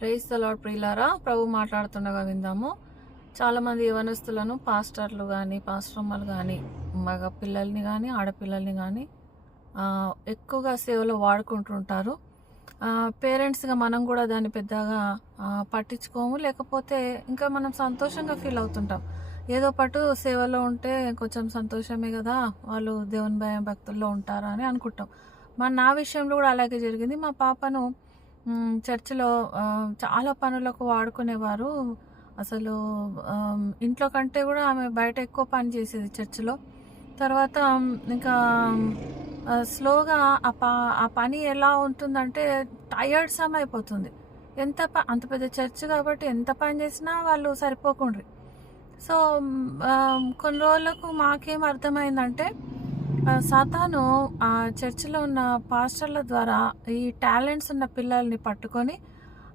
Praise the lord ప్రియులారా, ప్రభు మాట్లాడుతుండగా విందాము. చాలామంది యవనస్తులను పాస్టర్లు కానీ పాస్టర్మ్మలు కానీ మగ పిల్లల్ని కానీ ఆడపిల్లల్ని కానీ ఎక్కువగా సేవలో వాడుకుంటుంటారు. పేరెంట్స్గా మనం కూడా దాన్ని పెద్దగా పట్టించుకోము, లేకపోతే ఇంకా మనం సంతోషంగా ఫీల్ అవుతుంటాం. ఏదో పాటు సేవలో ఉంటే కొంచెం సంతోషమే కదా, వాళ్ళు దేవుని భయం భక్తుల్లో ఉంటారా అని అనుకుంటాం. నా విషయంలో కూడా అలాగే జరిగింది. మా పాపను చర్చిలో చాలా పనులకు వాడుకునేవారు. అసలు ఇంట్లో కంటే కూడా ఆమె బయట ఎక్కువ పని చేసేది చర్చిలో. తర్వాత ఇంకా స్లోగా ఆ పని ఎలా ఉంటుందంటే టయర్డ్ సమ్ అయిపోతుంది. అంత పెద్ద చర్చ్ కాబట్టి ఎంత పని చేసినా వాళ్ళు సరిపోకుండ్రి. సో కొన్ని రోజులకు మాకేం అర్థమైందంటే సాతాను ఆ చర్చిలో ఉన్న పాస్టర్ల ద్వారా ఈ టాలెంట్స్ ఉన్న పిల్లల్ని పట్టుకొని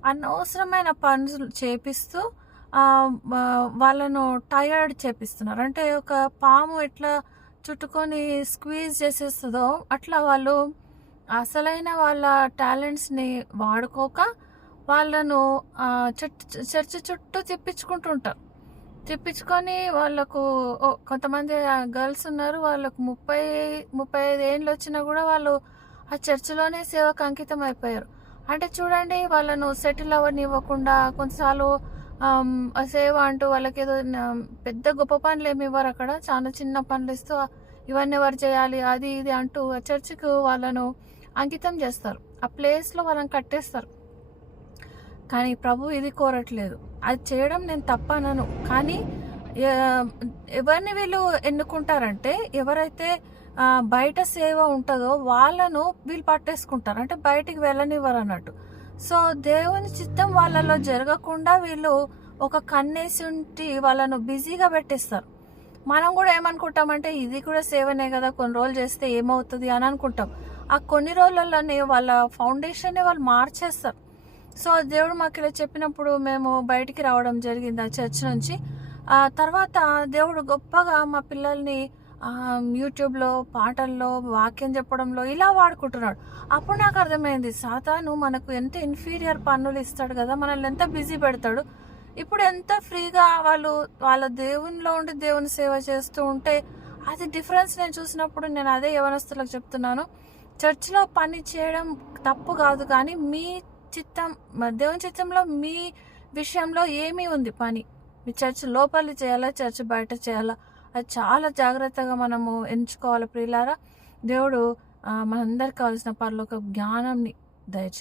అనవసరమైన పనులు చేపిస్తూ వాళ్ళను టయర్డ్ చేపిస్తున్నారు. అంటే ఒక పాము ఎట్లా చుట్టుకొని స్క్వీజ్ చేసేస్తుందో అట్లా వాళ్ళు అసలైన వాళ్ళ టాలెంట్స్ని వాడుకోక వాళ్ళను చర్చి చుట్టూ తిప్పించుకొని వాళ్ళకు కొంతమంది గర్ల్స్ ఉన్నారు, వాళ్ళకు 30-35 ఏళ్ళు వచ్చినా కూడా వాళ్ళు ఆ చర్చిలోనే సేవకు అంకితం అయిపోయారు. అంటే చూడండి, వాళ్ళను సెటిల్ అవ్వనివ్వకుండా కొన్నిసార్లు సేవ అంటూ వాళ్ళకి ఏదో పెద్ద గొప్ప పనులు ఏమి ఇవ్వరు. అక్కడ చాలా చిన్న పనులు ఇస్తూ ఇవన్నీ ఎవరు చేయాలి అది ఇది అంటూ ఆ చర్చికి వాళ్ళను అంకితం చేస్తారు, ఆ ప్లేస్లో వాళ్ళని కట్టేస్తారు. కానీ ప్రభు ఇది కోరట్లేదు. అది చేయడం నేను తప్పనను, కానీ ఎవరిని వీళ్ళు ఎన్నుకుంటారంటే ఎవరైతే బయట సేవ ఉంటుందో వాళ్ళను వీళ్ళు పట్టేసుకుంటారు, అంటే బయటికి వెళ్ళనివ్వరు అన్నట్టు. సో దేవుని చిత్తం వాళ్ళలో జరగకుండా వీళ్ళు ఒక కన్నేసి ఉండి వాళ్ళను బిజీగా పెట్టేస్తారు. మనం కూడా ఏమనుకుంటామంటే ఇది కూడా సేవనే కదా, కొన్ని రోజులు చేస్తే ఏమవుతుంది అని అనుకుంటాం. ఆ కొన్ని రోజులలోనే వాళ్ళ ఫౌండేషన్ని వాళ్ళు మార్చేస్తారు. సో దేవుడు మాకు ఇలా చెప్పినప్పుడు మేము బయటికి రావడం జరిగింది ఆ చర్చ్ నుంచి. తర్వాత దేవుడు గొప్పగా మా పిల్లల్ని యూట్యూబ్లో పాటల్లో వాక్యం చెప్పడంలో ఇలా వాడుకుంటున్నాడు. అప్పుడు నాకు అర్థమైంది, సాతాను మనకు ఎంత ఇన్ఫీరియర్ పనులు ఇస్తాడు కదా, మనల్ని ఎంత బిజీ పెడతాడు. ఇప్పుడు ఎంత ఫ్రీగా వాళ్ళ దేవునిలో ఉండి దేవుని సేవ చేస్తూ ఉంటే అది డిఫరెన్స్ నేను చూసినప్పుడు నేను అదే యవనస్తులకు చెప్తున్నాను. చర్చ్లో పని చేయడం తప్పు కాదు, కానీ మీ చిత్తం దేవుని చిత్తంలో మీ విషయంలో ఏమీ ఉంది పని, మీ చర్చ్ లోపలి చేయాలా చర్చ్ బయట చేయాలా, అది చాలా జాగ్రత్తగా మనము ఎంచుకోవాలి ప్రియులారా. దేవుడు మనందరికి కావాల్సిన పరలోక జ్ఞానంని దయచేయండి.